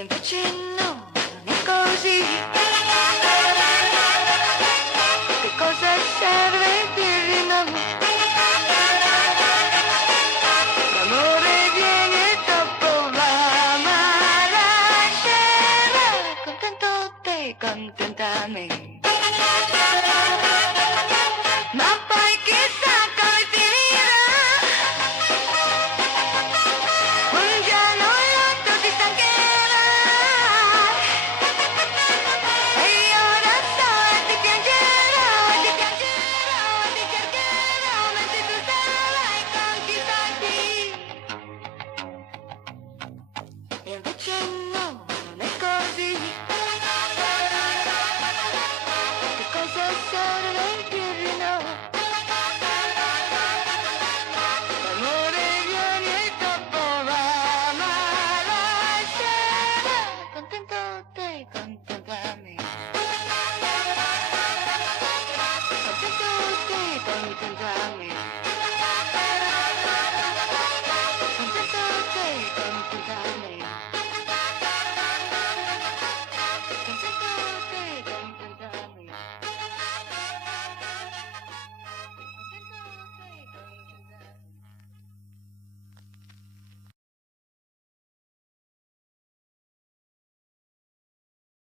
invece no, non è così. Che cosa serve dirgli no? L'amore viene e dopo va, ma lascerà contento te, contenta me. Ma poi chissà come finirà. Un giorno l'altro ti stancherai e io da sola ti piangerò, ti cercherò mentre tu sarai con chissà chi. E invece no, non è così. Che cosa serve dirgli no? L'amore viene e dopo va, ma lascerà contento te, contenta me. Contento te, contenta me.